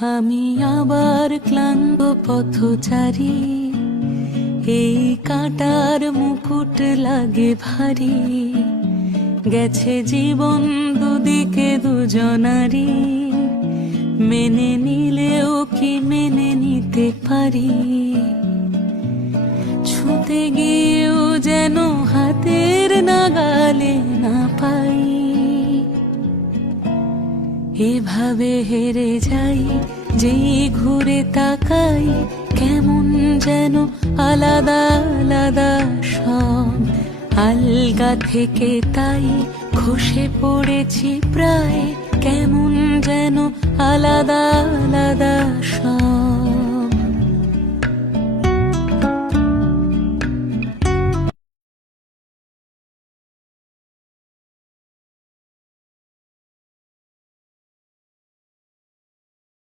আমি আবার ক্লান্ত পথচারী, এই কাঁটার মুকুট লাগে ভারী। গেছে জীবন দুদিকে দুজনারি, মেনে নিলেও কি মেনে নিতে পারি? ছুঁতে গিয়েও যেন হাতের নাগালে না পাই। এভাবে হেরে যাই, যেই ঘুরে তাকাই, কেমন যেন আলাদা আলাদা সব। আলগা থেকে তাই খসে পড়েছি প্রায়, কেমন যেন আলাদা আলাদা